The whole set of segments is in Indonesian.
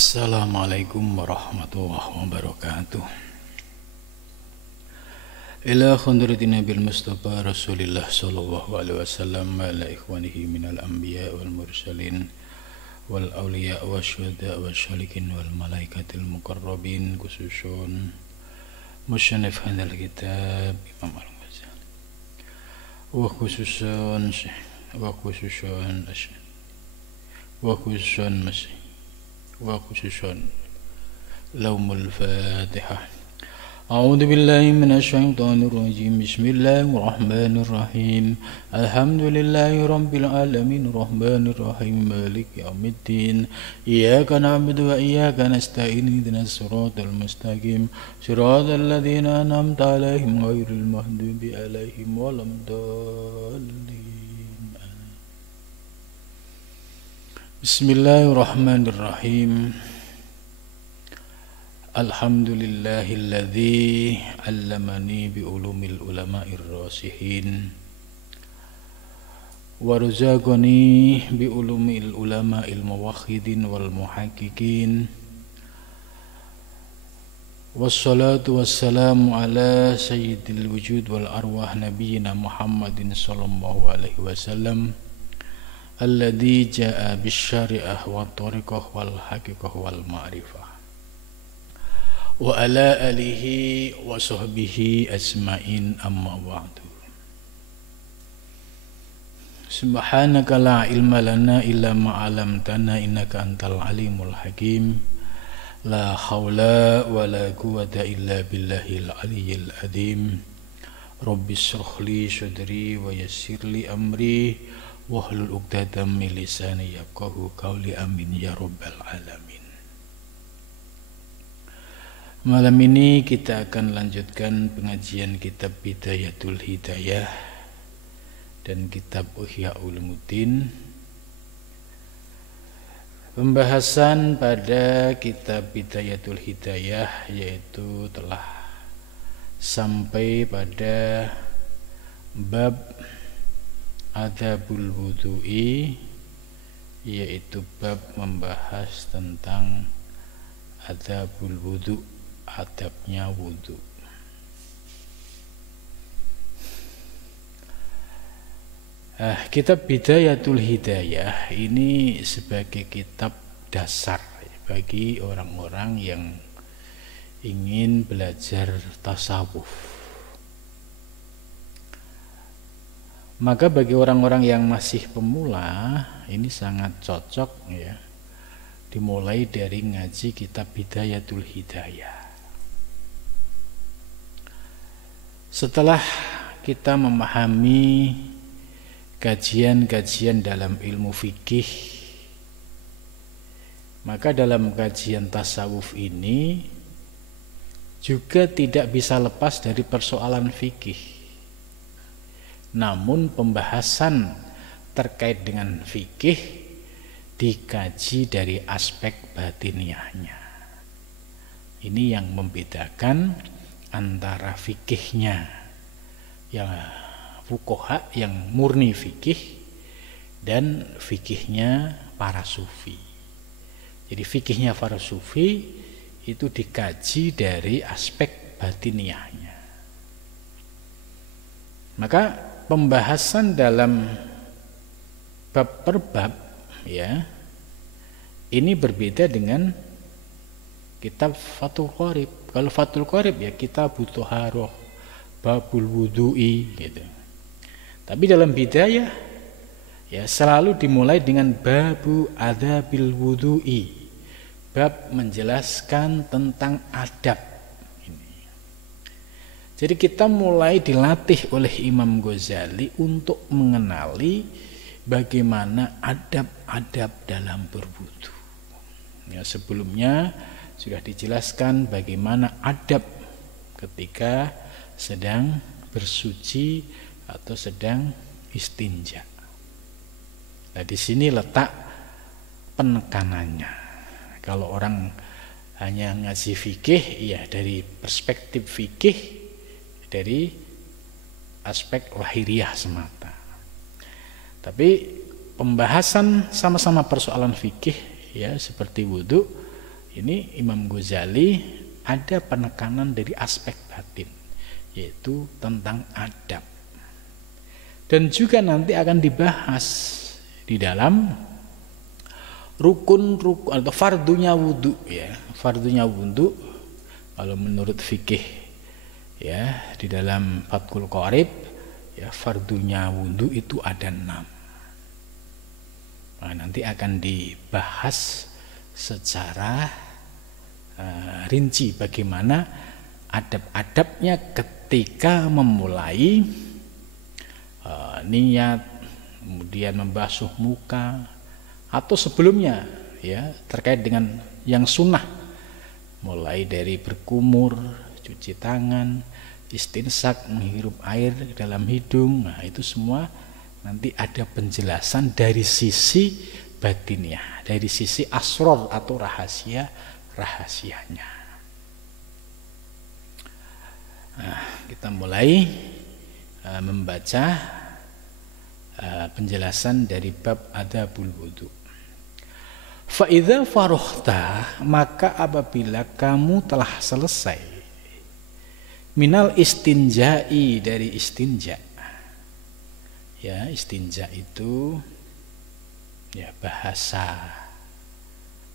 Assalamualaikum warahmatullahi wabarakatuh. Ila khandrati Nabil Mustafa Rasulillah sallallahu alaihi wasallam wa ala ikhwanihi minal anbiya wal mursalin wal awliya wa syuhada wa syalikin wal malaikatil muqarrabin, khususun musannif hadal kitab Imam Al-Ghazali wa khususun laumul Fatihah. A'udzu billahi minasyaitonir rajim. Bismillahirrahmanirrahim. Alhamdulillahi rabbil alamin arrahmanir rahim maliki yaumiddin. Iyyaka na'budu wa iyyaka nasta'in ihdinas siratal mustaqim siratal ladzina an'amta 'alaihim ghairil maghdubi 'alaihim waladdallin. Bismillahirrahmanirrahim. Alhamdulillahilladzi 'allamani bi ulumil ulama'ir rasihin wa razaqani bi ulumil ulama'il muwahhidin wal muhaqqiqin. Wassalatu wassalamu ala sayyidil wujud wal arwah nabiyyina Muhammadin sallallahu alaihi wasallam alladzi jaa bisyari'ah wat thariqah wal haqiqah wal ma'rifah wa ala alihi wa sahbihi ajma'in, amma ba'du. Subhanaka la ilma lana illa ma 'allamtana innaka antal alimul hakim. La haula wa la quwwata illa billahil aliyyil azim. Rabbi shrah li sadri wa yassir li amri wahlul 'uqdatam min lisani yafqahu qawli, amin ya rabbal alamin. Malam ini kita akan lanjutkan pengajian kitab Bidayatul Hidayah dan kitab Ihya Ulumuddin. Pembahasan pada kitab Bidayatul Hidayah yaitu telah sampai pada bab Adabul Wudu'i, yaitu bab membahas tentang Adabul Wudu', adabnya wudu. Kitab Bidayatul Hidayah ini sebagai kitab dasar bagi orang-orang yang ingin belajar tasawuf. Maka bagi orang-orang yang masih pemula ini sangat cocok ya, dimulai dari ngaji kitab Bidayatul Hidayah. Setelah kita memahami kajian-kajian dalam ilmu fikih, maka dalam kajian tasawuf ini juga tidak bisa lepas dari persoalan fikih. Namun pembahasan terkait dengan fikih dikaji dari aspek batiniahnya. Ini yang membedakan antara fikihnya yang fuqaha yang murni fikih dan fikihnya para sufi. Jadi fikihnya para sufi itu dikaji dari aspek batiniahnya. Maka pembahasan dalam bab per bab ya, ini berbeda dengan kitab Fathul Qorib. Kalau Fathul Qorib ya Kitabut Thaharah, babul wudu'i gitu. Tapi dalam Bidayah ya selalu dimulai dengan babu adabil wudu'i, bab menjelaskan tentang adab ini. Jadi kita mulai dilatih oleh Imam Ghazali untuk mengenali bagaimana adab-adab dalam berwudu. Ya, sebelumnya sudah dijelaskan bagaimana adab ketika sedang bersuci atau sedang istinja. Nah, di sini letak penekanannya. Kalau orang hanya ngaji fikih, ya dari perspektif fikih, dari aspek lahiriah semata. Tapi pembahasan sama-sama persoalan fikih ya seperti wudu Ini Imam Ghazali ada penekanan dari aspek batin, yaitu tentang adab. Dan juga nanti akan dibahas di dalam rukun atau fardunya wudu ya. Fardunya wudu kalau menurut fikih ya di dalam Fathul Qorib ya, fardunya wudu itu ada 6. Nah, nanti akan dibahas secara rinci bagaimana adab-adabnya ketika memulai niat, kemudian membasuh muka, atau sebelumnya ya terkait dengan yang sunnah, mulai dari berkumur, cuci tangan, istinsak, menghirup air dalam hidung. Nah, itu semua nanti ada penjelasan dari sisi batinnya, dari sisi asror atau rahasianya. Nah, kita mulai membaca penjelasan dari bab adabul wudu. Fa idza farughta, maka apabila kamu telah selesai minal istinja'i, dari istinja. Ya, istinja itu ya bahasa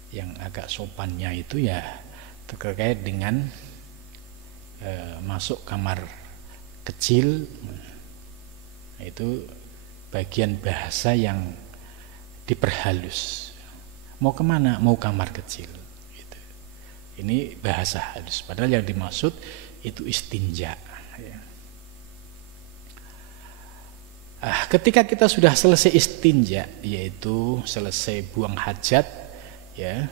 yang agak sopannya itu ya terkait dengan masuk kamar kecil. Itu bagian bahasa yang diperhalus. Mau kemana? Mau kamar kecil gitu. Ini bahasa halus, padahal yang dimaksud itu istinja ya. Ketika kita sudah selesai istinja, yaitu selesai buang hajat ya,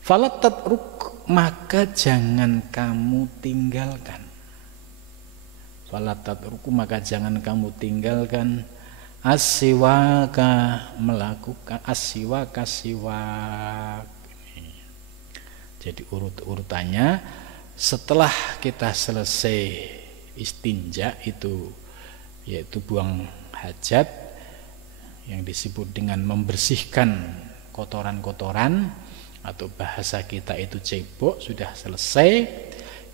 falat tatruk, maka jangan kamu tinggalkan. Falat tatruku, maka jangan kamu tinggalkan as-siwaka, melakukan as-siwak. Jadi urutannya setelah kita selesai istinja itu, yaitu buang hajat, yang disebut dengan membersihkan kotoran-kotoran atau bahasa kita itu cebok, sudah selesai,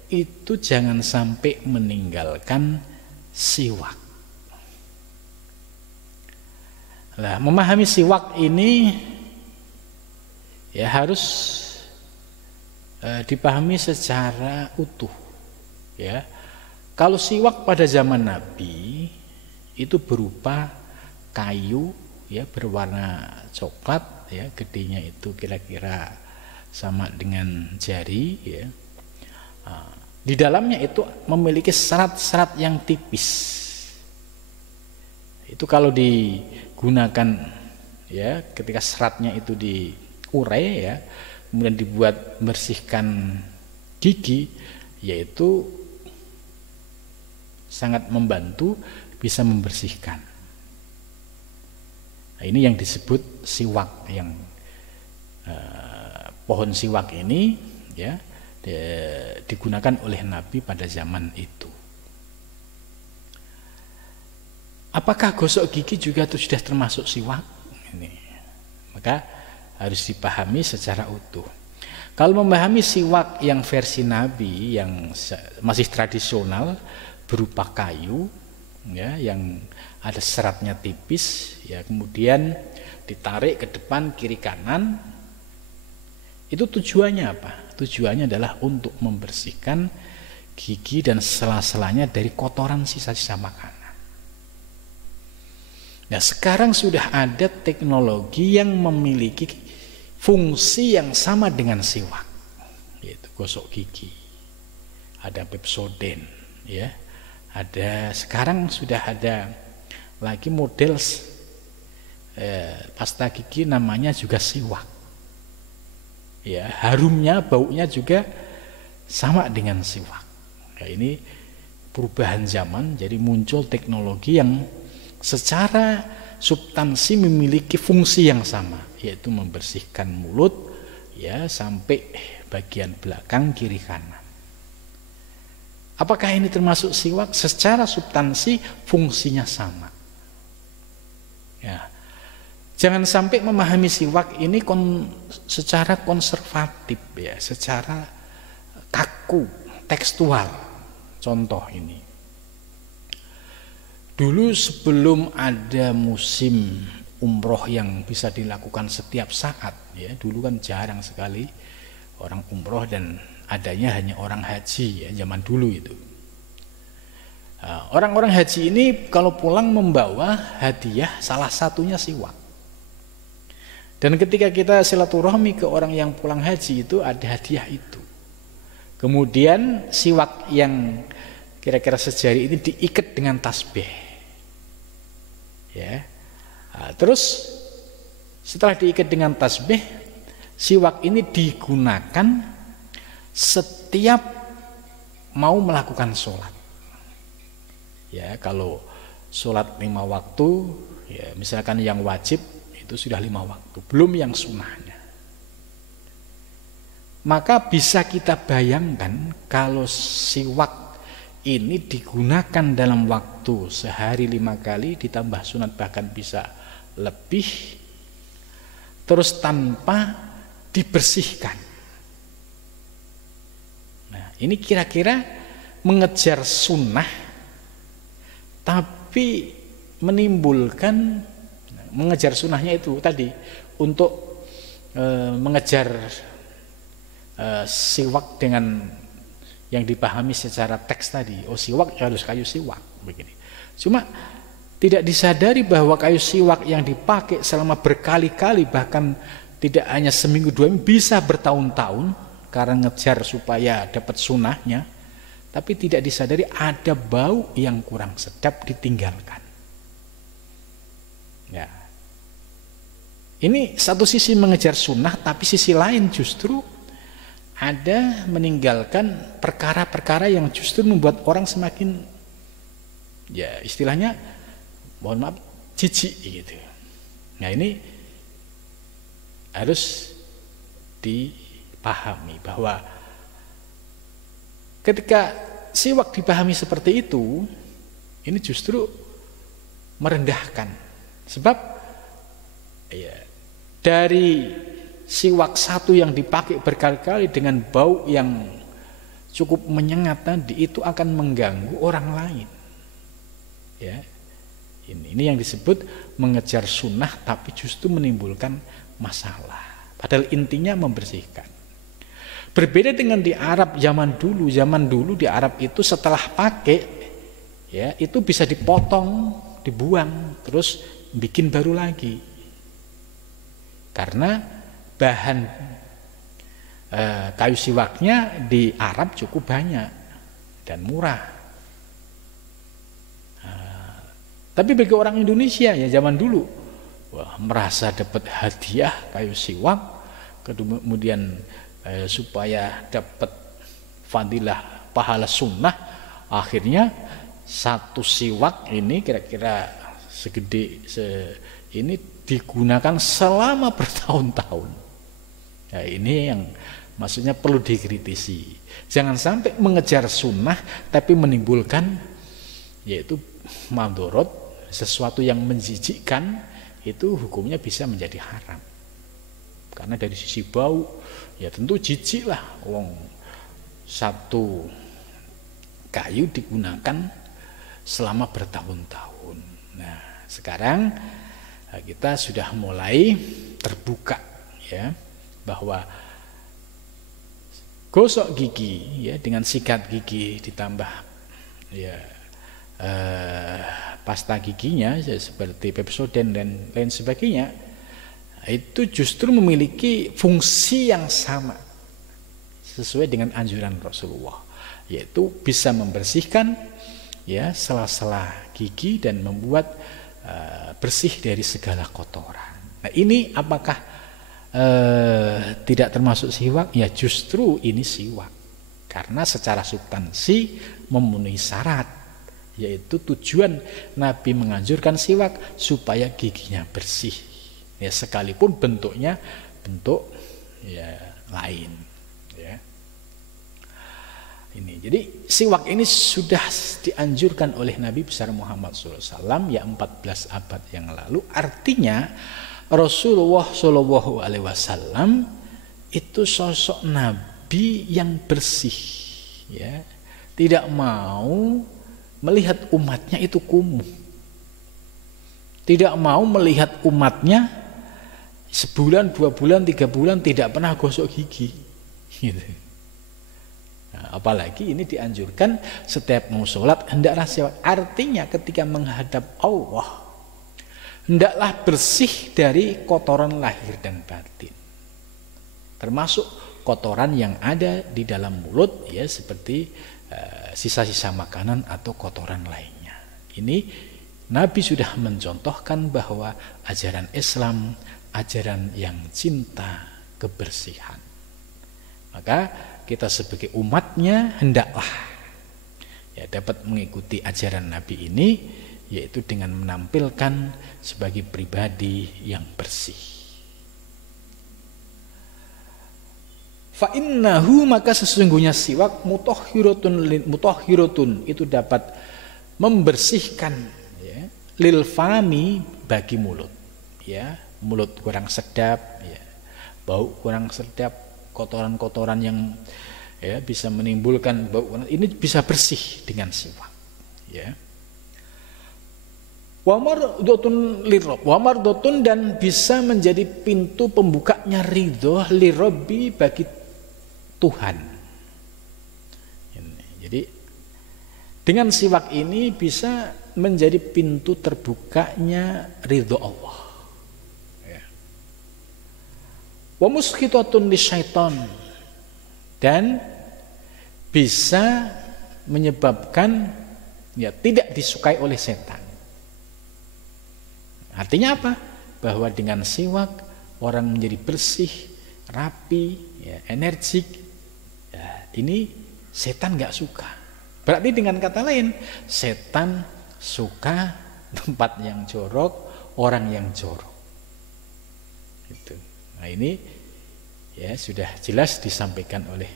itu jangan sampai meninggalkan siwak. Nah, memahami siwak ini ya harus dipahami secara utuh ya. Kalau siwak pada zaman Nabi itu berupa kayu ya, berwarna coklat ya, gedenya itu kira-kira sama dengan jari ya. Di dalamnya itu memiliki serat-serat yang tipis. Itu kalau digunakan ya, ketika seratnya itu diurai ya, kemudian dibuat membersihkan gigi, yaitu sangat membantu, bisa membersihkan. Nah, ini yang disebut siwak, yang pohon siwak ini ya digunakan oleh Nabi pada zaman itu. Apakah gosok gigi juga itu sudah termasuk siwak? Ini, maka harus dipahami secara utuh. Kalau memahami siwak yang versi Nabi, yang masih tradisional, berupa kayu, ya, yang ada seratnya tipis, ya, kemudian ditarik ke depan kiri kanan, itu tujuannya apa? Tujuannya adalah untuk membersihkan gigi dan sela-selanya dari kotoran sisa-sisa makanan. Nah, sekarang sudah ada teknologi yang memiliki fungsi yang sama dengan siwak, yaitu gosok gigi. Ada Pepsodent, ya. Sekarang sudah ada lagi model pasta gigi namanya juga siwak. Ya, harumnya, baunya juga sama dengan siwak. Nah, ini perubahan zaman, jadi muncul teknologi yang secara substansi memiliki fungsi yang sama, yaitu membersihkan mulut ya sampai bagian belakang kiri kanan. Apakah ini termasuk siwak? Secara substansi fungsinya sama. Ya. Jangan sampai memahami siwak ini secara konservatif ya, secara kaku, tekstual. Contoh ini. Dulu sebelum ada musim umroh yang bisa dilakukan setiap saat ya, dulu kan jarang sekali orang umroh dan adanya hanya orang haji ya, zaman dulu itu. Orang-orang haji ini kalau pulang membawa hadiah, salah satunya siwak. Dan ketika kita silaturahmi ke orang yang pulang haji itu ada hadiah itu. Kemudian siwak yang kira-kira sejari ini diikat dengan tasbih. Ya. Terus setelah diikat dengan tasbih, siwak ini digunakan setiap mau melakukan sholat. Ya, kalau sholat 5 waktu, ya misalkan yang wajib itu sudah 5 waktu, belum yang sunnahnya. Maka bisa kita bayangkan kalau siwak ini digunakan dalam waktu sehari 5 kali ditambah sunat bahkan bisa lebih, terus tanpa dibersihkan. Nah, ini kira-kira mengejar sunnah tapi menimbulkan, mengejar sunnahnya itu tadi untuk mengejar siwak dengan yang dipahami secara teks tadi. Oh, siwak harus kayu siwak begini. Cuma tidak disadari bahwa kayu siwak yang dipakai selama berkali-kali, bahkan tidak hanya seminggu 2 minggu, bisa bertahun-tahun karena ngejar supaya dapat sunnahnya, tapi tidak disadari ada bau yang kurang sedap ditinggalkan. Ya. Ini satu sisi mengejar sunnah, tapi sisi lain justru ada meninggalkan perkara-perkara yang justru membuat orang semakin, ya istilahnya mohon maaf, jijik gitu. Nah, ini harus dipahami bahwa ketika siwak dipahami seperti itu, ini justru merendahkan. Sebab ya, dari siwak satu yang dipakai berkali-kali dengan bau yang cukup menyengat tadi, itu akan mengganggu orang lain. Ya, ini yang disebut mengejar sunnah tapi justru menimbulkan masalah. Padahal intinya membersihkan. Berbeda dengan di Arab zaman dulu. Zaman dulu di Arab itu setelah pakai, ya itu bisa dipotong, dibuang, terus bikin baru lagi. Karena bahan kayu siwaknya di Arab cukup banyak dan murah. Tapi bagi orang Indonesia ya zaman dulu, wah, merasa dapat hadiah kayu siwak, kemudian supaya dapat fadilah pahala sunnah, akhirnya satu siwak ini kira-kira segede ini digunakan selama bertahun-tahun. Ya, ini yang maksudnya perlu dikritisi. Jangan sampai mengejar sunnah tapi menimbulkan yaitu madorot, sesuatu yang menjijikkan, itu hukumnya bisa menjadi haram. Karena dari sisi bau, ya tentu jijik lah. Wong satu kayu digunakan selama bertahun-tahun. Nah, sekarang kita sudah mulai terbuka ya, bahwa gosok gigi ya dengan sikat gigi ditambah ya pasta giginya ya, seperti Pepsodent dan lain sebagainya, itu justru memiliki fungsi yang sama sesuai dengan anjuran Rasulullah, yaitu bisa membersihkan ya sela-sela gigi dan membuat bersih dari segala kotoran. Nah, ini apakah tidak termasuk siwak? Ya justru ini siwak, karena secara substansi memenuhi syarat, yaitu tujuan Nabi menganjurkan siwak supaya giginya bersih ya, sekalipun bentuknya bentuk ya lain ya. Ini. Jadi siwak ini sudah dianjurkan oleh Nabi besar Muhammad SAW ya 14 abad yang lalu. Artinya Rasulullah SAW itu sosok Nabi yang bersih, ya, tidak mau melihat umatnya itu kumuh, tidak mau melihat umatnya sebulan, 2 bulan, 3 bulan tidak pernah gosok gigi, gitu. Nah, apalagi ini dianjurkan setiap mau sholat hendaklah siwak. Artinya ketika menghadap Allah hendaklah bersih dari kotoran lahir dan batin, termasuk kotoran yang ada di dalam mulut, ya, seperti sisa-sisa makanan atau kotoran lainnya. Ini Nabi sudah mencontohkan bahwa ajaran Islam ajaran yang cinta kebersihan. Maka kita sebagai umatnya hendaklah, ya, dapat mengikuti ajaran Nabi ini, yaitu dengan menampilkan sebagai pribadi yang bersih. Fa innahu, maka sesungguhnya siwak mutahhiratun itu dapat membersihkan, ya, lil fami bagi mulut, ya, mulut kurang sedap, ya, bau kurang sedap, kotoran-kotoran yang, ya, bisa menimbulkan bau, ini bisa bersih dengan siwak, ya. Wamardotun dan bisa menjadi pintu pembukanya ridho lirobbi bagi Tuhan. Jadi dengan siwak ini bisa menjadi pintu terbukanya ridho Allah. Wa muskhitatun lisyaiton, dan bisa menyebabkan, ya, tidak disukai oleh setan. Artinya apa? Bahwa dengan siwak orang menjadi bersih, rapi, ya, energik. Ya, ini setan nggak suka. Berarti dengan kata lain, setan suka tempat yang jorok, orang yang jorok. Gitu. Nah, ini, ya, sudah jelas disampaikan oleh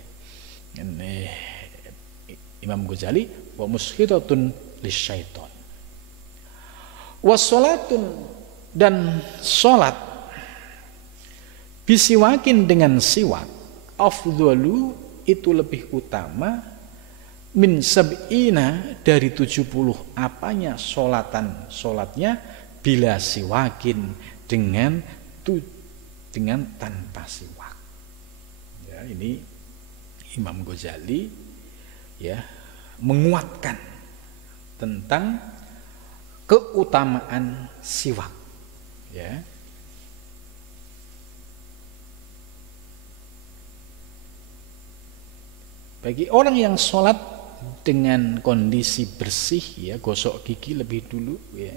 Imam Ghazali, wa muskhitatun lisyaiton. Wassalatun, dan sholat bisiwakin dengan siwak afdalu itu lebih utama min sab'ina dari 70 apanya sholatnya bila siwakin dengan tanpa siwak. Ya, ini Imam Ghazali, ya, menguatkan tentang keutamaan siwak, ya. Bagi orang yang sholat dengan kondisi bersih, ya, gosok gigi lebih dulu, ya,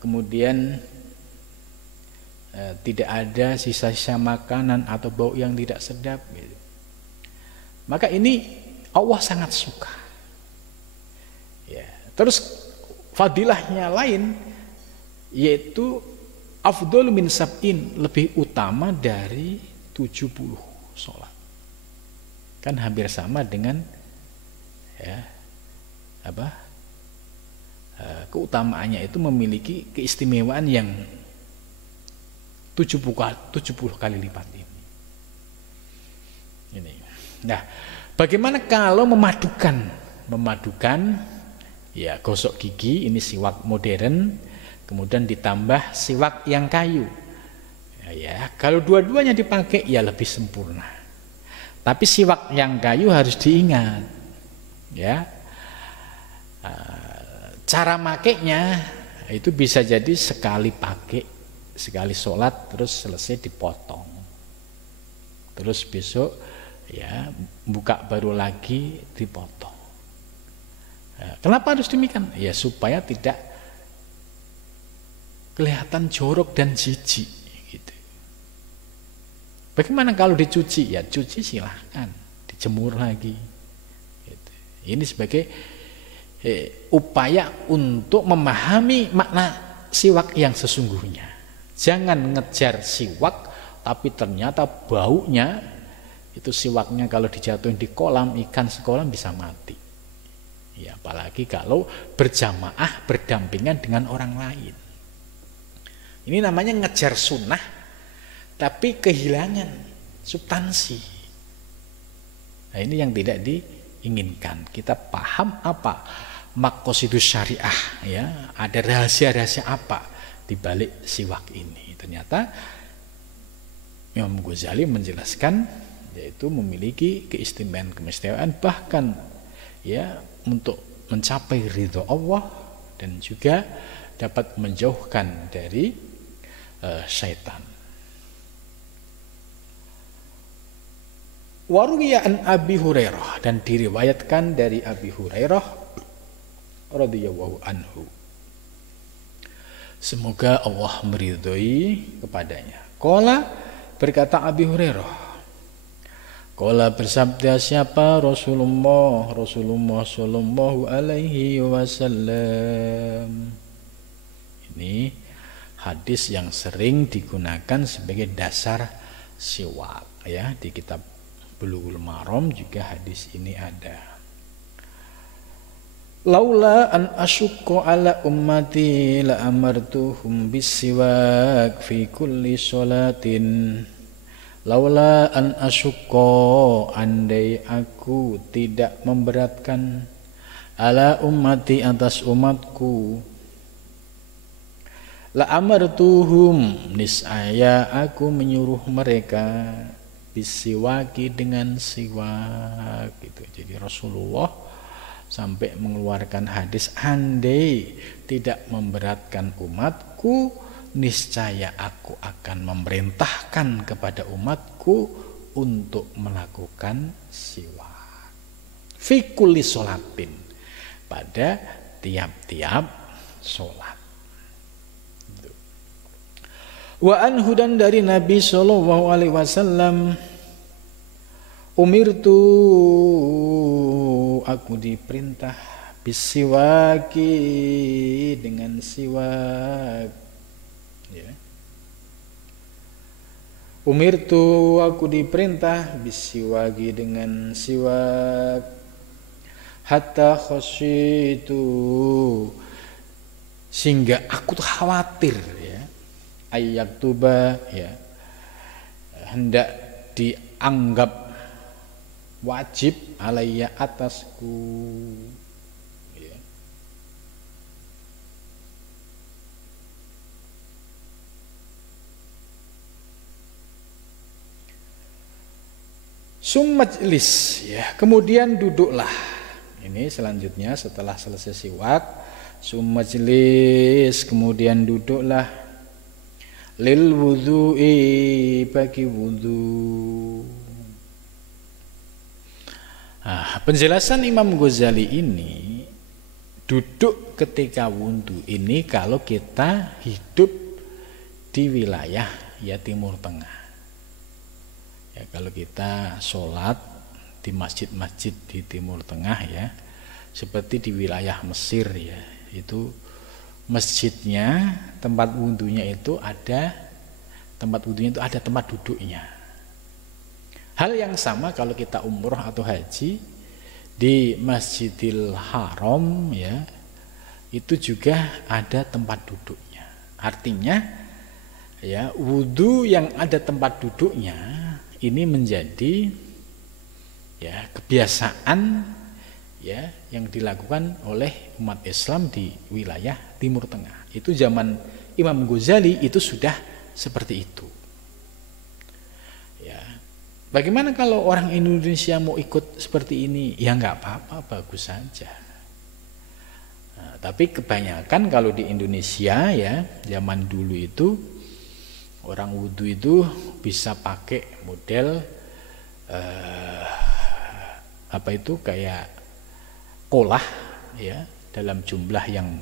kemudian tidak ada sisa-sisa makanan atau bau yang tidak sedap, gitu. Maka ini Allah sangat suka, ya. Terus fadilahnya lain, yaitu afdol min sab'in, lebih utama dari 70 sholat. Kan hampir sama dengan, ya, keutamaannya itu memiliki keistimewaan yang 70 kali lipat ini. Nah, bagaimana kalau memadukan, ya, gosok gigi ini siwak modern, kemudian ditambah siwak yang kayu, ya, kalau dua-duanya dipakai ya lebih sempurna. Tapi siwak yang kayu harus diingat, ya, cara makainya itu bisa jadi sekali pakai, sekali sholat terus selesai dipotong, terus besok, ya, buka baru lagi dipotong. Kenapa harus demikian? Ya, supaya tidak kelihatan jorok dan jijik, gitu. Bagaimana kalau dicuci? Ya, cuci silahkan, dijemur lagi, gitu. Ini sebagai upaya untuk memahami makna siwak yang sesungguhnya. Jangan ngejar siwak tapi ternyata baunya Itu siwaknya kalau dijatuhin di kolam, ikan sekolam bisa mati. Ya, apalagi kalau berjamaah berdampingan dengan orang lain. Ini namanya ngejar sunnah tapi kehilangan substansi. Nah, ini yang tidak diinginkan. Kita paham apa maqasidus syariah, ya, ada rahasia-rahasia apa di balik siwak ini. Ternyata Imam Ghazali menjelaskan, yaitu memiliki keistimewaan bahkan ya untuk mencapai ridho Allah dan juga dapat menjauhkan dari syaitan. Waruwiya an Abi Hurairah, dan diriwayatkan dari Abi Hurairah radhiyallahu anhu, semoga Allah meridhoi kepadanya. Qala, berkata Abi Hurairah, qala, bersabda siapa? Rasulullah sallallahu alaihi wasallam. Ini hadis yang sering digunakan sebagai dasar siwak, ya, di kitab Bulughul Maram juga hadis ini ada. Laula an asyukku ala ummati la amartuhum bisiwak fi kulli sholatin. Laula an asyukku, andai aku tidak memberatkan, ala ummati, atas umatku, la amartuhum, niscaya aku menyuruh mereka, bisiwaki, dengan siwak gitu. Jadi Rasulullah sampai mengeluarkan hadis, andai tidak memberatkan umatku, niscaya aku akan memerintahkan kepada umatku untuk melakukan siwak fi kulli sholatin, pada tiap-tiap sholat. Wa anhu, dan dari Nabi sallallahu alaihi wasallam, umirtu, aku diperintah, bisiwaki, dengan siwak, ya. Umirtu, aku diperintah, bisiwaki, dengan siwak, hatta khasyitu, sehingga aku tuh khawatir, ya, ayyaktuba, ya, hendak dianggap wajib alayya, atasku, ya. Summajlis, ya, kemudian duduklah. Ini selanjutnya setelah selesai siwak, summajlis, kemudian duduklah, lil wudhu'i, bagi wudhu. Nah, penjelasan Imam Ghazali ini, duduk ketika wudhu ini kalau kita hidup di wilayah, ya, Timur Tengah, ya, kalau kita sholat di masjid-masjid di Timur Tengah, ya, seperti di wilayah Mesir, ya, itu masjidnya, tempat wudhunya itu ada tempat duduknya. Hal yang sama kalau kita umroh atau haji di Masjidil Haram, ya, itu juga ada tempat duduknya. Artinya, ya, wudhu yang ada tempat duduknya ini menjadi, ya, kebiasaan, ya, yang dilakukan oleh umat Islam di wilayah Timur Tengah. Itu zaman Imam Ghazali itu sudah seperti itu. Bagaimana kalau orang Indonesia mau ikut seperti ini? Ya nggak apa-apa, bagus saja. Nah, tapi kebanyakan kalau di Indonesia, ya, zaman dulu itu orang wudhu itu bisa pakai model apa itu, kayak kolah, ya, dalam jumlah yang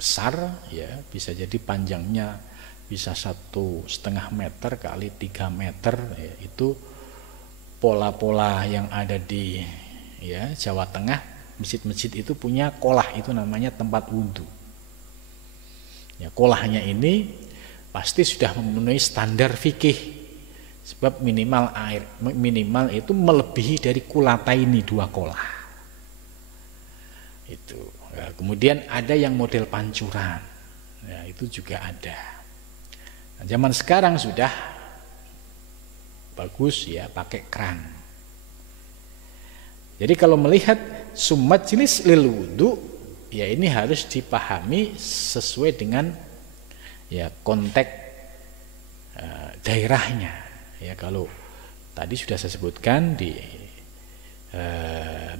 besar, ya, bisa jadi panjangnya bisa 1,5 meter kali 3 meter, ya, itu pola-pola yang ada di, ya, Jawa Tengah. Masjid-masjid itu punya kolah, itu namanya tempat wudhu. Ya, kolahnya ini pasti sudah memenuhi standar fikih Sebab minimal itu melebihi dari kulataini, 2 kolah. Itu. Nah, kemudian ada yang model pancuran. Ya, itu juga ada. Nah, zaman sekarang sudah bagus ya pakai kran. Jadi kalau melihat sumajlis lil wudu, ya ini harus dipahami sesuai dengan ya konteks daerahnya. Ya kalau tadi sudah saya sebutkan di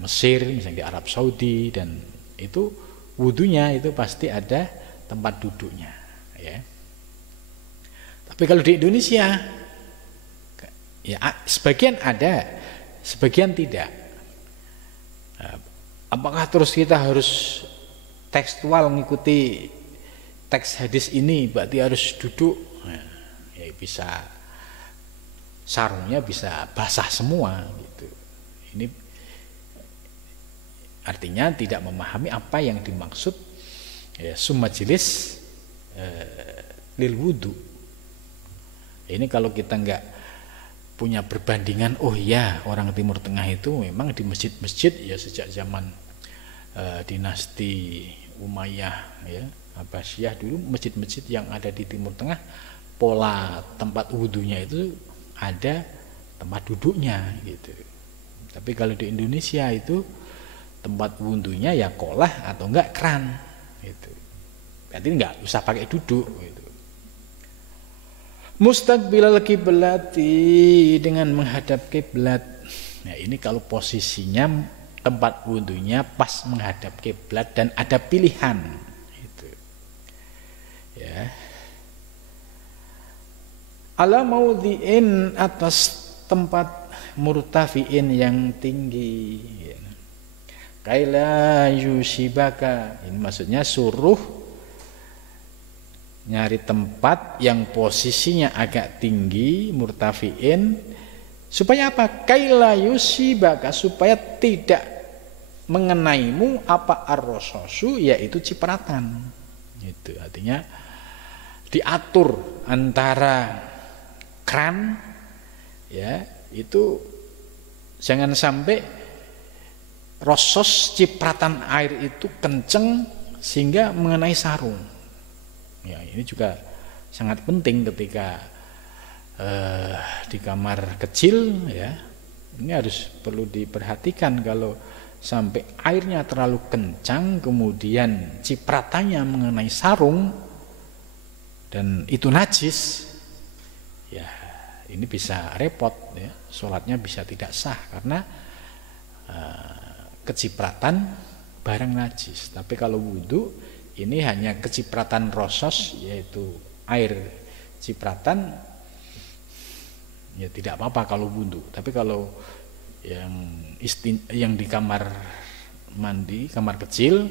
Mesir, misalnya di Arab Saudi, dan itu wudunya itu pasti ada tempat duduknya. Ya. Tapi kalau di Indonesia, ya sebagian ada, sebagian tidak. Apakah terus kita harus tekstual mengikuti teks hadis ini berarti harus duduk? Nah, ya bisa. Sarungnya bisa basah semua gitu. Ini artinya tidak memahami apa yang dimaksud ya, sumajlis lil wudu. Ini kalau kita nggak punya perbandingan, oh ya orang Timur Tengah itu memang di masjid-masjid ya sejak zaman dinasti Umayyah ya, Abbasiyah dulu, masjid-masjid yang ada di Timur Tengah pola tempat wudunya itu ada tempat duduknya gitu. Tapi kalau di Indonesia itu tempat wudunya ya kolah atau enggak kran gitu. Berarti enggak usah pakai duduk gitu. Mustaqbilal kiblati, dengan menghadap kiblat. Nah, ini kalau posisinya tempat wudunya pas menghadap kiblat dan ada pilihan gitu. Ya. Ala maudhi'in, atas tempat murtafi'in yang tinggi. Kaila yusibaka, ini maksudnya suruh nyari tempat yang posisinya agak tinggi, murtafi'in, supaya apa? Kaila yusibaka, supaya tidak mengenaimu apa ar-rososu, yaitu cipratan. Itu artinya diatur antara kran ya, itu jangan sampai rosos, cipratan air itu kenceng sehingga mengenai sarung. Ya, ini juga sangat penting ketika di kamar kecil ya. Ini harus perlu diperhatikan, kalau sampai airnya terlalu kencang kemudian cipratannya mengenai sarung dan itu najis, ya ini bisa repot ya, sholatnya bisa tidak sah karena kecipratan barang najis. Tapi kalau wudu ini hanya kecipratan rosos, yaitu air cipratan, ya tidak apa-apa kalau wudu. Tapi kalau yang di kamar mandi, kamar kecil,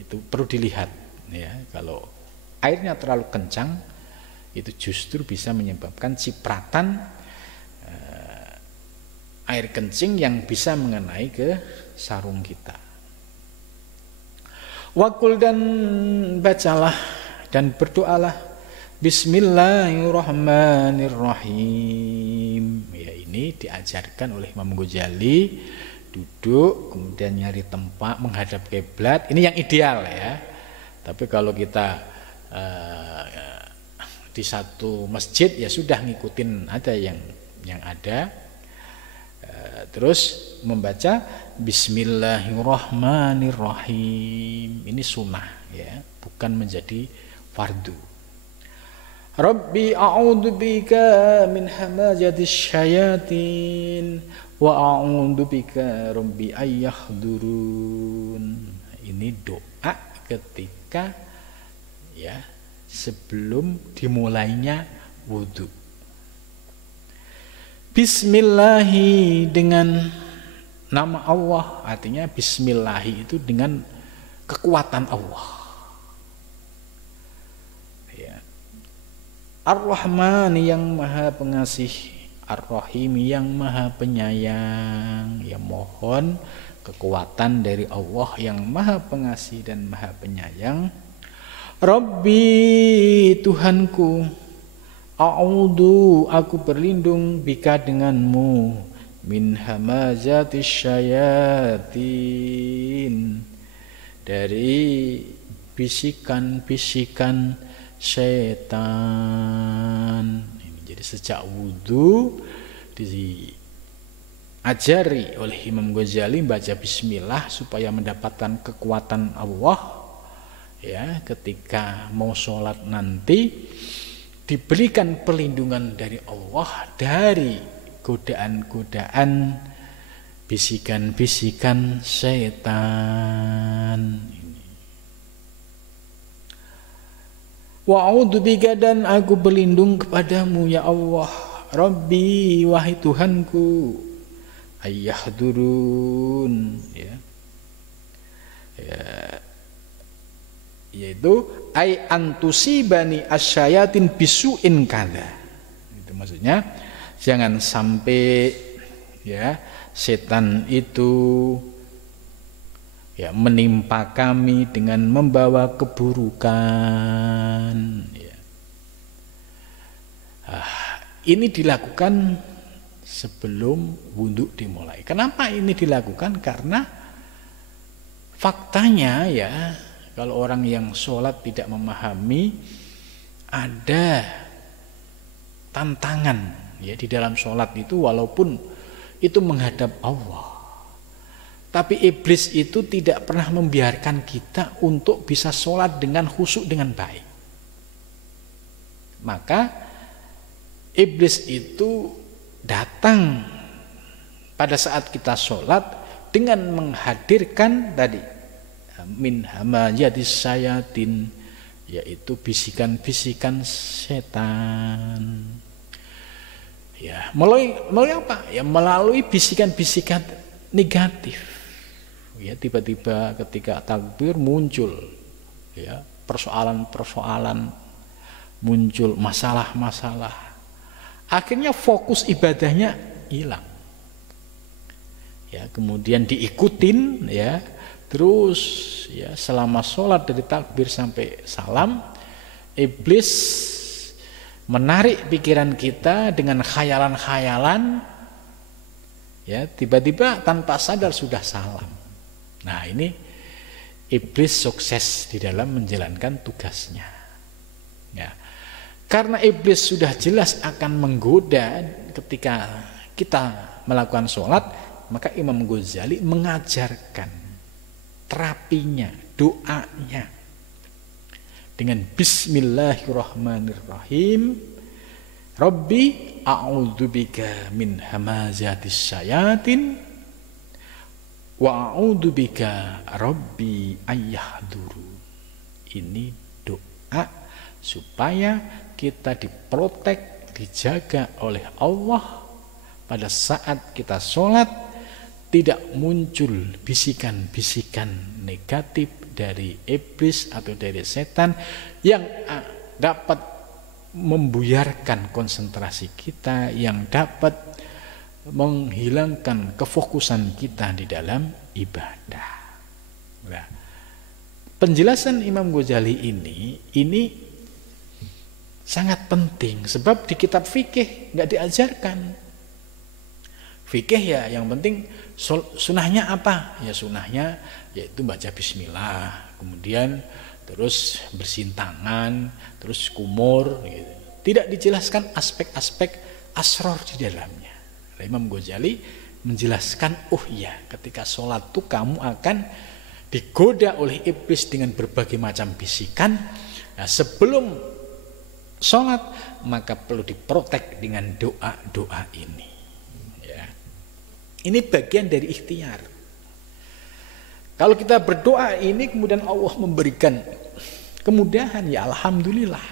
itu perlu dilihat ya, kalau airnya terlalu kencang itu justru bisa menyebabkan cipratan air kencing yang bisa mengenai ke sarung kita. Wakul, dan bacalah dan berdoalah Bismillahirrahmanirrahim. Ya, ini diajarkan oleh Imam Ghazali, duduk kemudian nyari tempat menghadap kiblat. Ini yang ideal ya. Tapi kalau kita di satu masjid ya sudah ngikutin ada yang ada, terus membaca Bismillahirrahmanirrahim. Ini sunnah ya, bukan menjadi fardu. Rabbi a'udzubika min hamazatis syayatin wa a'udzubika rabbi ayyahdurun. Ini doa ketika ya sebelum dimulainya wudu. Bismillahi, dengan nama Allah, artinya bismillahi itu dengan kekuatan Allah. Ya. Ar-Rahman yang maha pengasih, Ar-Rahim yang maha penyayang. Ya, mohon kekuatan dari Allah yang maha pengasih dan maha penyayang. Rabbi, Tuhanku, A'udzu, aku berlindung bika denganmu, min hamazatis syayatin, dari bisikan-bisikan setan. Ini jadi sejak wudu diajari oleh Imam Ghazali baca bismillah supaya mendapatkan kekuatan Allah. Ya, ketika mau sholat nanti diberikan perlindungan dari Allah dari godaan-godaan bisikan-bisikan setan. Wa'udzubika, dan aku berlindung kepadamu ya Allah, Rabbi, wahai Tuhanku, ayyahdurun, yaitu ay antusibani asyayatin bisuin kada. Itu maksudnya jangan sampai setan itu menimpa kami dengan membawa keburukan. Ini dilakukan sebelum wudhu dimulai. Kenapa ini dilakukan? Karena faktanya kalau orang yang sholat tidak memahami, ada tantangan di dalam sholat itu, walaupun itu menghadap Allah, tapi iblis itu tidak pernah membiarkan kita untuk bisa sholat dengan khusyuk dengan baik. Maka iblis itu datang pada saat kita sholat dengan menghadirkan tadi min hamazatis syayatin, yaitu bisikan-bisikan setan. Melalui apa? Melalui bisikan-bisikan negatif. Tiba-tiba ketika takbir muncul persoalan-persoalan, muncul masalah-masalah. Akhirnya fokus ibadahnya hilang. Kemudian diikutin terus selama sholat dari takbir sampai salam, iblis menarik pikiran kita dengan khayalan-khayalan, tiba-tiba tanpa sadar sudah salam. Nah, ini iblis sukses di dalam menjalankan tugasnya. Karena iblis sudah jelas akan menggoda ketika kita melakukan sholat, maka Imam Ghazali mengajarkan terapinya, doanya dengan bismillahirrahmanirrahim, Rabbi a'udzubika min hamazatis syayatin wa a'udzubika Rabbi ayyahdurun. Ini doa supaya kita diprotek, dijaga oleh Allah pada saat kita sholat, tidak muncul bisikan-bisikan negatif dari iblis atau dari setan yang dapat membuyarkan konsentrasi kita, yang dapat menghilangkan kefokusan kita di dalam ibadah. Nah, penjelasan Imam Ghazali ini sangat penting, sebab di kitab fikih nggak diajarkan. Fikih yang penting sunahnya apa? Sunahnya yaitu baca bismillah, kemudian terus bersihin tangan, terus kumur gitu. Tidak dijelaskan aspek-aspek asror di dalamnya. Imam Ghazali menjelaskan, ketika sholat tuh kamu akan digoda oleh iblis dengan berbagai macam bisikan. Nah, sebelum sholat maka perlu diprotek dengan doa-doa ini. Ini bagian dari ikhtiar. Kalau kita berdoa ini kemudian Allah memberikan kemudahan, alhamdulillah.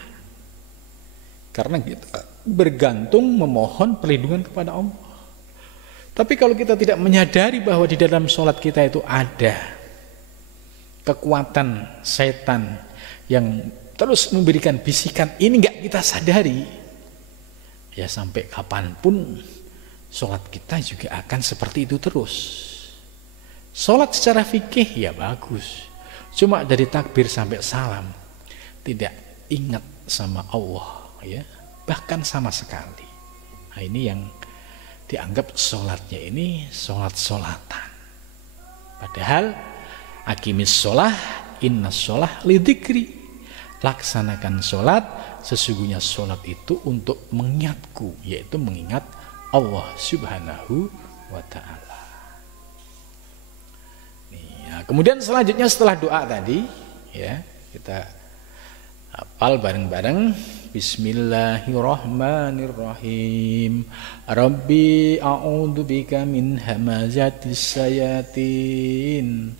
Karena kita bergantung memohon perlindungan kepada Allah. Tapi kalau kita tidak menyadari bahwa di dalam sholat kita itu ada kekuatan setan yang terus memberikan bisikan, ini enggak kita sadari, sampai kapanpun sholat kita juga akan seperti itu terus. Sholat secara fikih bagus, cuma dari takbir sampai salam tidak ingat sama Allah, bahkan sama sekali. Nah, ini yang dianggap sholatnya ini sholat-sholatan. Padahal aqimis sholah, inna sholah lidzikri. Laksanakan sholat, sesungguhnya sholat itu untuk mengingatku, yaitu mengingat Allah Subhanahu wa ta'ala. Nah, kemudian selanjutnya setelah doa tadi, ya, kita hafal bareng-bareng. Bismillahirrahmanirrahim. Rabbi a'udzubika min hamazatis syayatin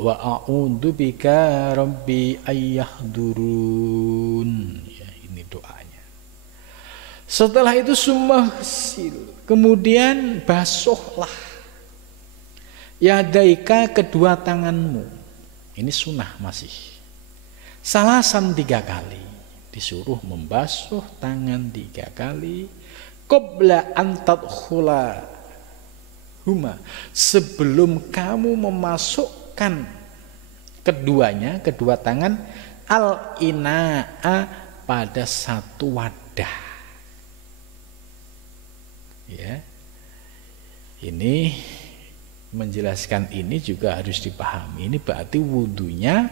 wa a'udzubika rabbi ayyahdurun. Ya, ini doanya. Setelah itu sumaghsil, kemudian basuhlah yadaika, kedua tanganmu. Ini sunnah masih. Salasan 3 kali. Disuruh membasuh tangan 3 kali. Qabla an tadkhula huma, sebelum kamu memasukkan keduanya, kedua tangan, al ina'a, pada satu wadah. Ya. Ini menjelaskan ini juga harus dipahami. Ini berarti wudunya,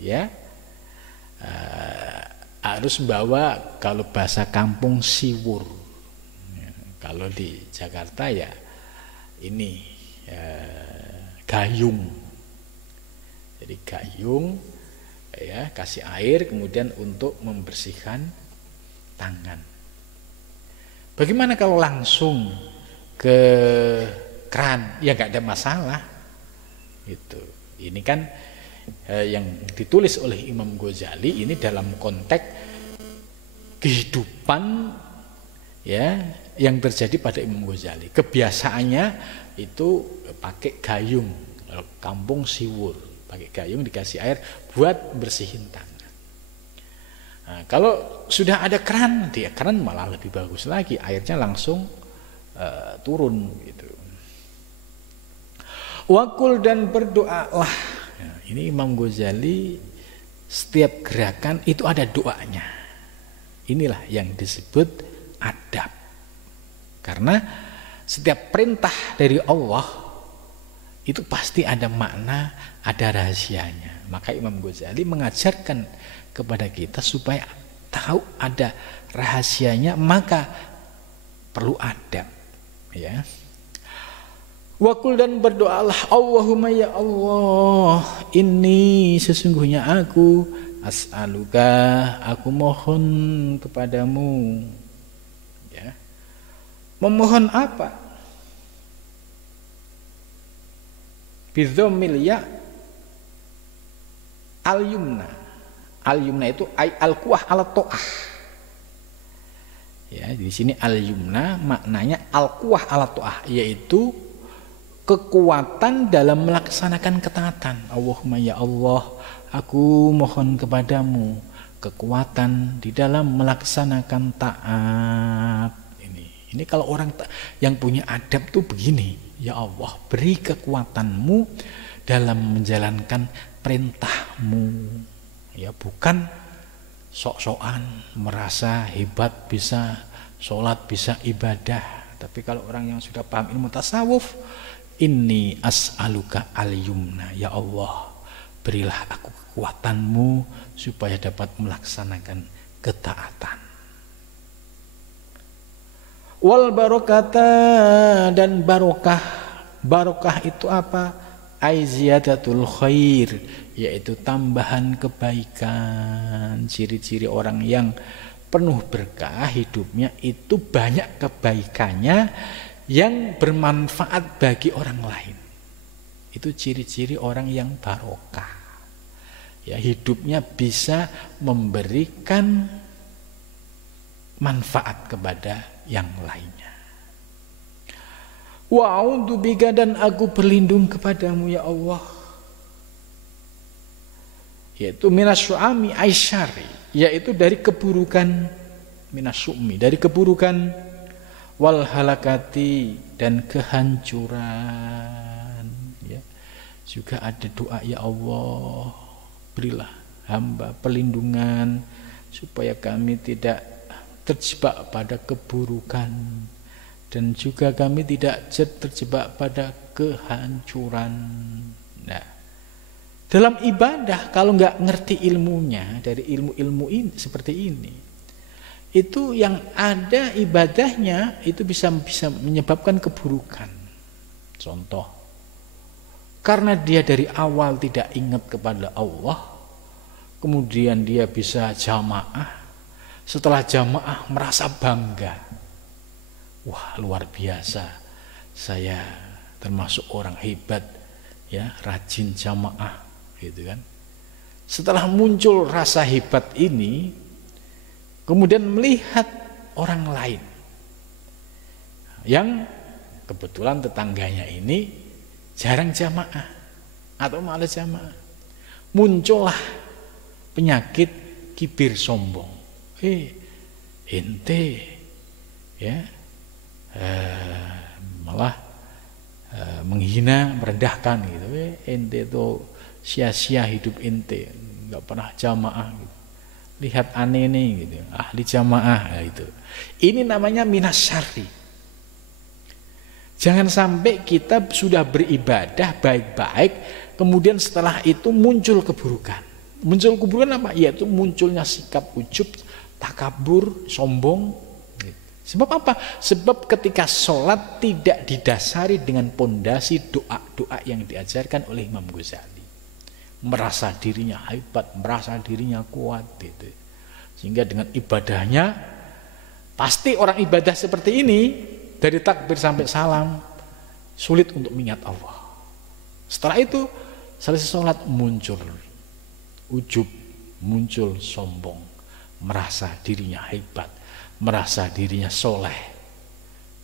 ya, harus bawa, kalau bahasa kampung, siwur. Ya, kalau di Jakarta ya ini gayung. Jadi gayung, ya, kasih air kemudian untuk membersihkan tangan. Bagaimana kalau langsung ke keran? Ya nggak ada masalah. Itu. Ini kan yang ditulis oleh Imam Ghazali ini dalam konteks kehidupan, ya, yang terjadi pada Imam Ghazali. Kebiasaannya itu pakai gayung, kampung siwur, pakai gayung dikasih air buat bersihin tangan. Nah, kalau sudah ada keran, dia keran malah lebih bagus lagi, airnya langsung turun gitu. Wakul, dan berdoalah. Nah, ini Imam Ghazali setiap gerakan itu ada doanya. Inilah yang disebut adab. Karena setiap perintah dari Allah itu pasti ada makna, ada rahasianya. Maka Imam Ghazali mengajarkan kepada kita supaya tahu ada rahasianya, maka perlu adab, ya. Wakul, dan berdoalah, Allahumma ya Allah, ini sesungguhnya aku as'aluka, aku mohon kepadamu. Ya. Memohon apa? Bidzomil ya al-yumna. Al-yumna itu al-quwah al-to'ah. Ya, di sini al-yumna maknanya al-quwah al-to'ah, yaitu kekuatan dalam melaksanakan ketaatan. Allahumma ya Allah, aku mohon kepadamu kekuatan di dalam melaksanakan taat. Ini kalau orang yang punya adab tuh begini, ya Allah, beri kekuatanmu dalam menjalankan perintahmu. Ya, bukan sok-sokan merasa hebat bisa sholat, bisa ibadah. Tapi kalau orang yang sudah paham ilmu tasawuf, inni as'aluka al-yumna, ya Allah, berilah aku kekuatanmu supaya dapat melaksanakan ketaatan. Wal barokata, dan barokah. Barokah itu apa? Aiziyadatul khair, yaitu tambahan kebaikan. Ciri-ciri orang yang penuh berkah hidupnya itu banyak kebaikannya yang bermanfaat bagi orang lain. Itu ciri-ciri orang yang barokah. Ya, hidupnya bisa memberikan manfaat kepada yang lainnya. Wa'udzubika, dan aku berlindung kepadamu ya Allah, yaitu minasyu'ami aisyari, yaitu dari keburukan, minasyu'mi, dari keburukan, wal halakati, dan kehancuran. Ya. Juga ada doa, ya Allah, berilah hamba perlindungan supaya kami tidak terjebak pada keburukan, dan juga kami tidak terjebak pada kehancuran. Nah, dalam ibadah kalau nggak ngerti ilmunya dari ilmu-ilmu ini seperti ini, itu yang ada ibadahnya itu bisa menyebabkan keburukan. Contoh, karena dia dari awal tidak ingat kepada Allah, kemudian dia bisa jamaah, setelah jamaah merasa bangga, wah luar biasa, saya termasuk orang hebat, ya rajin jamaah, gitu kan. Setelah muncul rasa hebat ini, kemudian melihat orang lain yang kebetulan tetangganya ini jarang jamaah atau malas jamaah, muncullah penyakit kibir sombong. Ente ya malah menghina, merendahkan gitu. Ente tuh sia-sia hidup ente, nggak pernah jamaah gitu. Lihat aneh nih gitu, ahli jamaah ya itu. Ini namanya minas syarri. Jangan sampai kita sudah beribadah baik-baik, kemudian setelah itu muncul keburukan. Muncul keburukan apa? Yaitu munculnya sikap ujub, takabur, sombong. Sebab apa? Sebab ketika sholat tidak didasari dengan pondasi doa-doa yang diajarkan oleh Imam Ghazali. Merasa dirinya hebat, merasa dirinya kuat gitu. Sehingga dengan ibadahnya, pasti orang ibadah seperti ini dari takbir sampai salam sulit untuk mengingat Allah. Setelah itu selesai sholat muncul ujub, muncul sombong, merasa dirinya hebat, merasa dirinya soleh,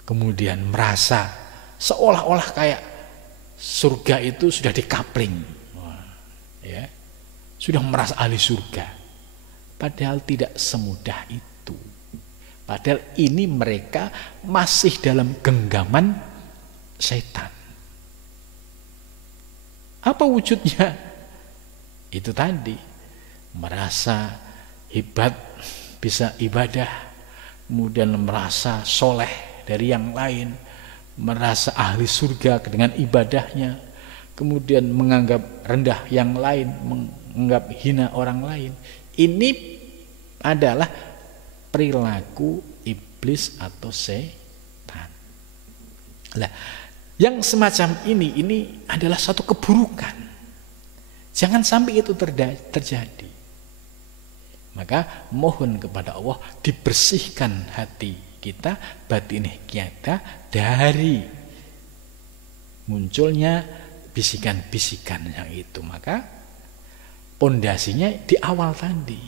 kemudian merasa seolah-olah kayak surga itu sudah dikapling, ya, sudah merasa ahli surga, padahal tidak semudah itu. Padahal ini mereka masih dalam genggaman setan. Apa wujudnya? Itu tadi, merasa hebat bisa ibadah, kemudian merasa soleh dari yang lain, merasa ahli surga dengan ibadahnya, kemudian menganggap rendah yang lain, menganggap hina orang lain. Ini adalah perilaku iblis atau setan. Nah, yang semacam ini adalah satu keburukan. Jangan sampai itu terjadi. Maka mohon kepada Allah dibersihkan hati kita, batin kita dari munculnya bisikan-bisikan yang itu. Maka pondasinya di awal tadi,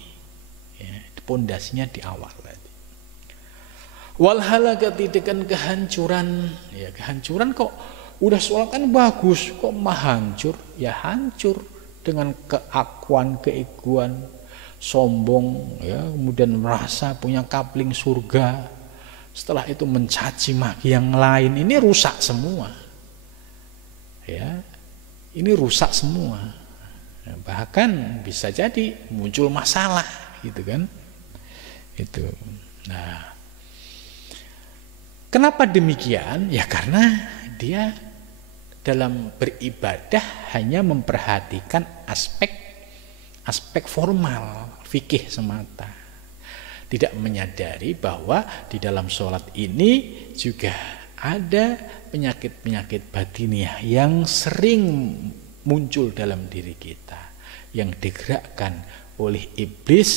ya, pondasinya di awal tadi. Walhalakati dengan kehancuran, ya kehancuran kok udah sholat kan bagus, kok mah hancur? Ya hancur dengan keakuan, keegoan, sombong, ya, kemudian merasa punya kapling surga. Setelah itu mencaci maki yang lain, ini rusak semua. Ya, ini rusak semua. Nah, bahkan bisa jadi muncul masalah, gitu kan? Itu. Nah, kenapa demikian? Ya karena dia dalam beribadah hanya memperhatikan aspek formal fikih semata, tidak menyadari bahwa di dalam sholat ini juga ada penyakit-penyakit batiniah yang sering muncul dalam diri kita, yang digerakkan oleh iblis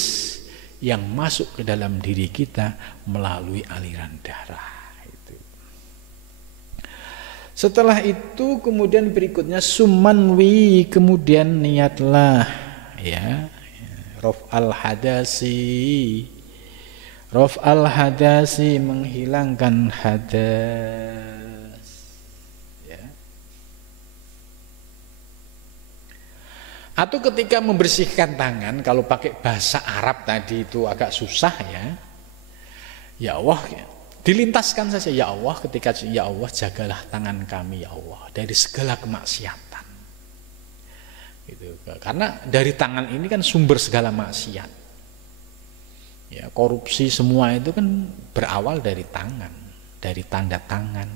yang masuk ke dalam diri kita melalui aliran darah. Setelah itu kemudian berikutnya sumanwi, kemudian niatlah, ya, raf'al hadasi, menghilangkan hadas, ya. Atau ketika membersihkan tangan, kalau pakai bahasa Arab tadi itu agak susah, ya Allah, dilintaskan saja, ya Allah, ketika ya Allah jagalah tangan kami ya Allah dari segala kemaksiatan. Gitu. Karena dari tangan ini kan sumber segala maksiat. Ya, korupsi semua itu kan berawal dari tangan, dari tanda tangan,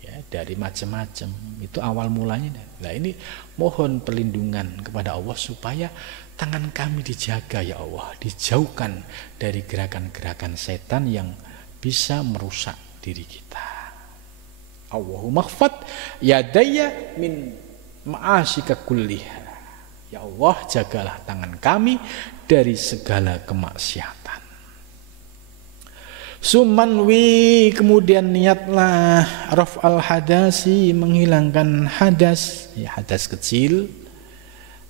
ya, dari macam-macam. Itu awal mulanya. Nah ini mohon perlindungan kepada Allah supaya tangan kami dijaga ya Allah, dijauhkan dari gerakan-gerakan setan yang bisa merusak diri kita. Allahumma khfat yadaya min ma'asika kulliha. Ya Allah, jagalah tangan kami dari segala kemaksiatan. Sumanwi, kemudian niatlah raf'al hadasi, menghilangkan hadas, ya, hadas kecil,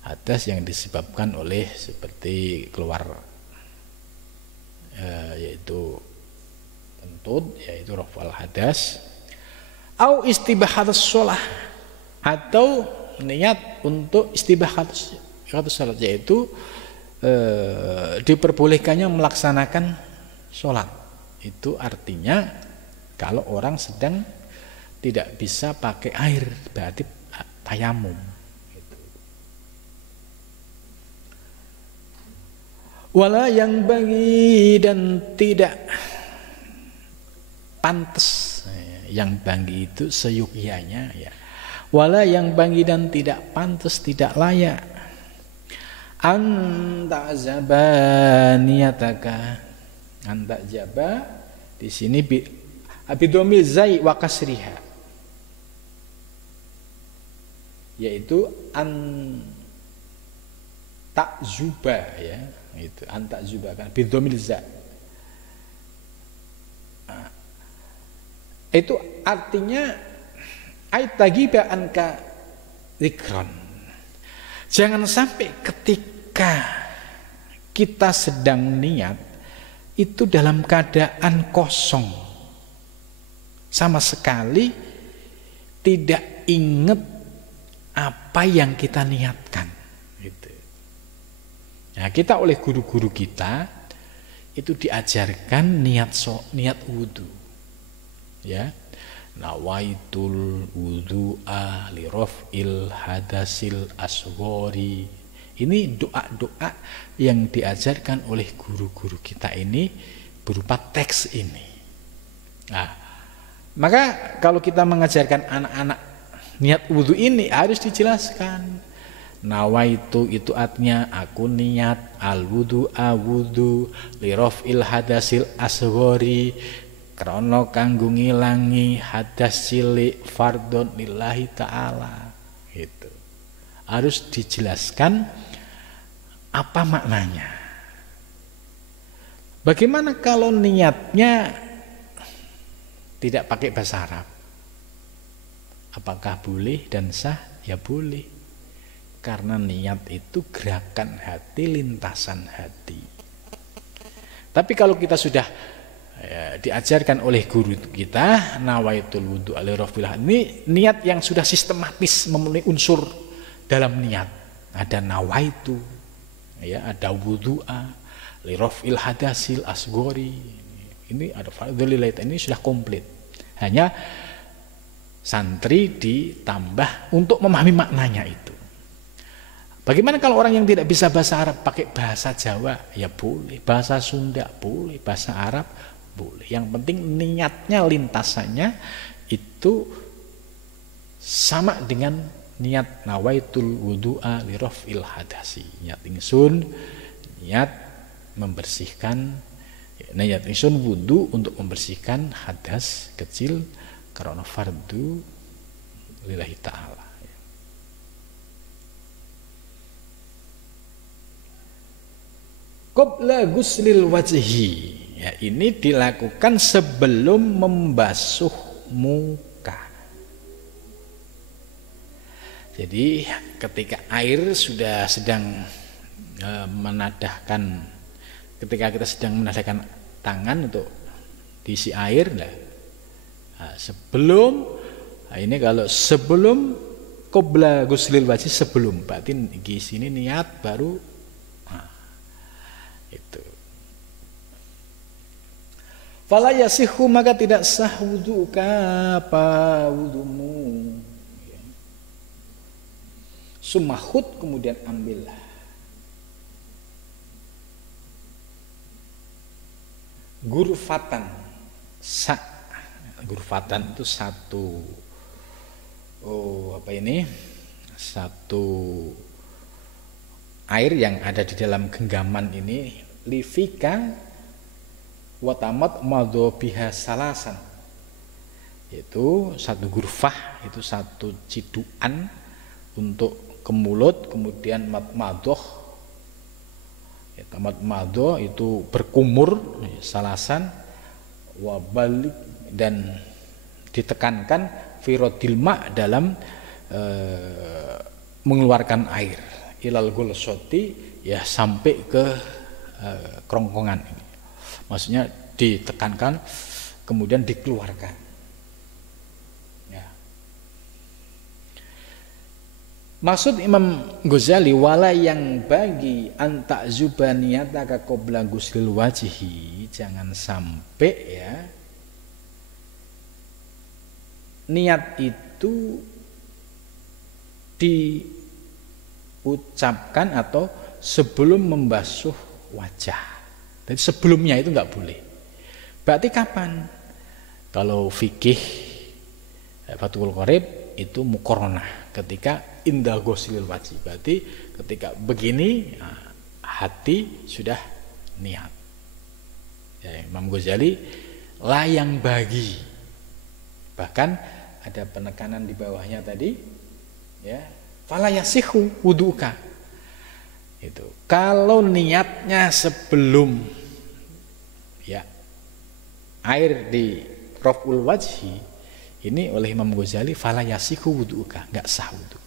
hadas yang disebabkan oleh seperti keluar yaitu kentut, yaitu raf'al hadas, au istibahatus shalah, atau niat untuk istibahatus shalat, yaitu diperbolehkannya melaksanakan sholat. Itu artinya kalau orang sedang tidak bisa pakai air, berarti tayamum. Wala yang bagi dan tidak pantas, yang bagi itu seyukianya, ya. Wala yang bagi dan tidak pantas, tidak layak. Anta zaba niyataka, anta jaba di sini bidomil zai wa kasriha, yaitu anta zuba, ya, itu anta zuba kan bidomil za. Itu artinya ait tagiba anka zikron. Jangan sampai ketika kita sedang niat itu dalam keadaan kosong, sama sekali tidak ingat apa yang kita niatkan gitu. Nah, kita oleh guru-guru kita itu diajarkan niat wudu, ya. Nawaitul wudu'a li raf'il hadasil asghari. Ini doa-doa yang diajarkan oleh guru-guru kita ini berupa teks ini. Nah, maka kalau kita mengajarkan anak-anak niat wudu ini harus dijelaskan. Nawaitu itu artinya aku niat al wudu'a wudu li raf'il hadasil asghari, krono kanggo ngilangi hadas cilik fardhon lillahi ta'ala. Gitu. Harus dijelaskan apa maknanya. Bagaimana kalau niatnya tidak pakai bahasa Arab? Apakah boleh dan sah? Ya boleh. Karena niat itu gerakan hati, lintasan hati. Tapi kalau kita sudah diajarkan oleh guru kita nawaitul wudu ali rafilah, ini niat yang sudah sistematis memenuhi unsur dalam niat. Ada nawaitu, ya, ada wudu'a li rafil hadasil asghari. Ini ada fardhulillah, ini sudah komplit. Hanya santri ditambah untuk memahami maknanya itu. Bagaimana kalau orang yang tidak bisa bahasa Arab pakai bahasa Jawa? Ya boleh, bahasa Sunda boleh, bahasa Arab boleh. Yang penting niatnya, lintasannya itu sama dengan niat nawaitul wudu'a li raf'il hadasi. Niat ingsun, niat membersihkan, niat ingsun wudu untuk membersihkan hadas kecil karena fardu lillahi ta'ala. Qabla guslil wajhi, ya, ini dilakukan sebelum membasuh muka. Jadi ketika air sudah sedang menadahkan, ketika kita sedang menadahkan tangan untuk diisi air, nah, sebelum, nah ini kalau sebelum qabla guslil wajhi, sebelum, berarti di sini niat baru. Itu. Fala yasihu, maka tidak sah wudu'ka, apa wudumu. Sumahud, kemudian ambillah. Gurfatan. Gurfatan itu satu satu air yang ada di dalam genggaman ini, livika watamat madhobiha salasan, itu satu gurfah, itu satu ciduan untuk ke mulut, kemudian madhoh ya, madhoh itu berkumur salasan, wabalik dan ditekankan firodil ma dalam mengeluarkan air ilal gulsoti ya sampai ke kerongkongan ini, maksudnya ditekankan kemudian dikeluarkan ya. Maksud Imam Ghazali wala yang bagi anta zubaniyataka qabla guslil wajhi, jangan sampai ya niat itu diucapkan atau sebelum membasuh wajah. Jadi sebelumnya itu nggak boleh. Berarti kapan? Kalau fikih Fathul Qorib itu muqaranah ketika indah ghuslil wajhi. Berarti ketika begini hati sudah niat. Ya, Imam Ghazali layang bagi, bahkan ada penekanan di bawahnya tadi ya, fala yasihu wuduka. Itu kalau niatnya sebelum ya air di raf'ul wajhi ini oleh Imam Ghazali fala yasihu wuduka, enggak sah wudu.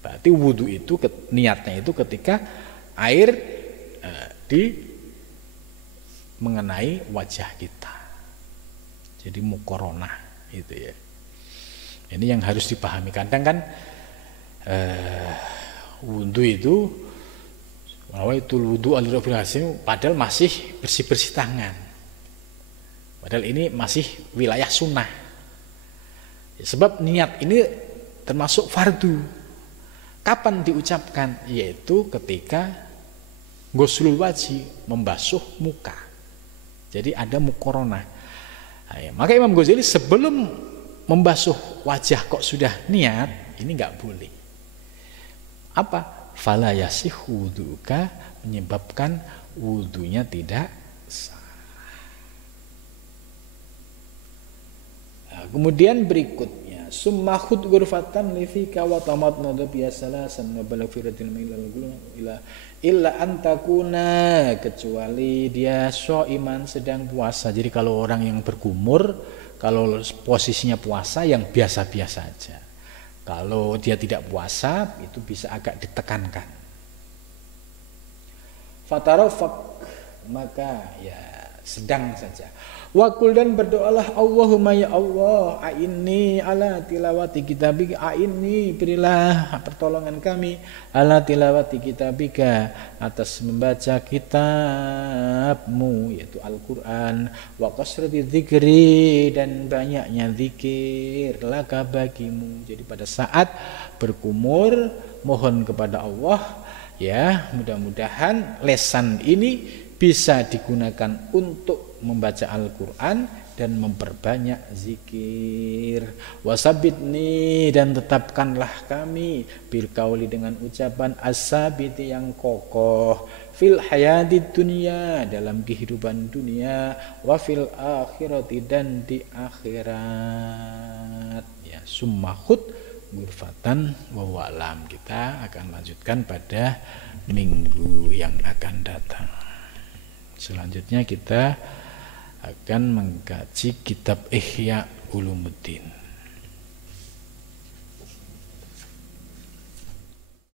Berarti wudu itu niatnya itu ketika air di mengenai wajah kita. Jadi muqaranah itu ya. Ini yang harus dipahami. Kadang kan wudu itu wudu al-rafil, padahal masih bersih-bersih tangan. Padahal ini masih wilayah sunnah. Ya, sebab niat ini termasuk fardu. Kapan diucapkan? Yaitu ketika ghuslul wajhi, membasuh muka. Jadi ada muqaranah. Nah, ya, maka Imam Ghazali sebelum membasuh wajah kok sudah niat, ini enggak boleh. Apa? Fala yasihu wuduka, menyebabkan wudunya tidak sah. Nah, kemudian berikutnya summa khud ghurfatan lifika wa tamat nada biasalah sanna balafiratil illa antakuna, kecuali dia syaiman sedang puasa. Jadi kalau orang yang berkumur, kalau posisinya puasa yang biasa-biasa aja. Kalau dia tidak puasa itu bisa agak ditekankan. Fatarafak, maka ya sedang saja. Wakul, dan berdoalah Allahumma ya Allah, a'inni ala tilawati kitabika, a'inni berilah pertolongan kami ala tilawati kitabika, atas membaca kitabmu yaitu Al-Quran, wa kasrati dzikri, dan banyaknya zikir laka bagimu. Jadi pada saat berkumur mohon kepada Allah ya, mudah-mudahan lesan ini bisa digunakan untuk membaca Al-Quran dan memperbanyak zikir. Wasabitni, dan tetapkanlah kami bil qauli, dengan ucapan as-sabiti, yang kokoh, fil hayati dunia, dalam kehidupan dunia, wa fil akhirati, dan di akhirat ya. Summa khud ghurfatan wa wa'lam. Kita akan lanjutkan pada minggu yang akan datang. Selanjutnya kita akan mengkaji kitab Ihya Ulumuddin.